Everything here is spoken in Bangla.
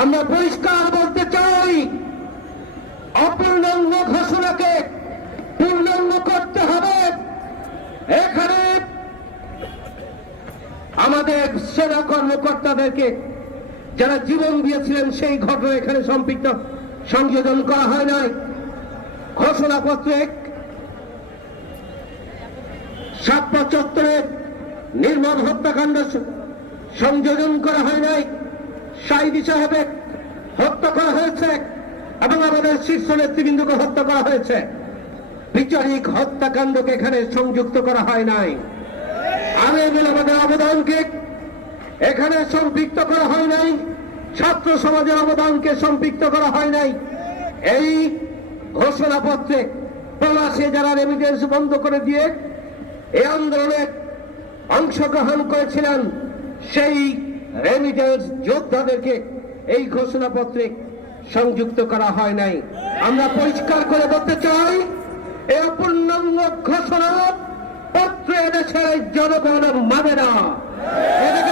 আমরা পরিষ্কার বলতে চাই, অপূর্ণাঙ্গ ঘোষণাকে পূর্ণাঙ্গ করতে হবে। এখানে আমাদের সেনা কর্মকর্তাদেরকে যারা জীবন দিয়েছিলেন সেই ঘটনা এখানে সম্পৃক্ত, সংযোজন করা হয় নাই। ঘোষণাপত্রে সাতপা চত্বরে নির্মম হত্যাকাণ্ড সংযোজন করা হয় নাই। সাইদি সাহেবের হত্যা করা হয়েছে এবং আমাদের শীর্ষ নেতৃবৃন্দকে হত্যা করা হয়েছে। বিচারিক হত্যাকাণ্ডকে এখানে সংযুক্ত করা হয় নাই। বলে, আমাদের অবদানকে এখানে সম্পৃক্ত করা হয় নাই। ছাত্র সমাজের অবদানকে সম্পৃক্ত করা হয় নাই। এই ঘোষণাপত্রে প্রবাসে যারা রেমিটেন্স বন্ধ করে দিয়ে এই আন্দোলনে অংশগ্রহণ করেছিলেন, সেই রেমিটেন্স যোদ্ধাদেরকে এই ঘোষণাপত্রে সংযুক্ত করা হয় নাই। আমরা পরিষ্কার করে বলতে চাই এই অপূর্ণাঙ্গ ঘোষণা পত্রে দেশের জনগণ মানে না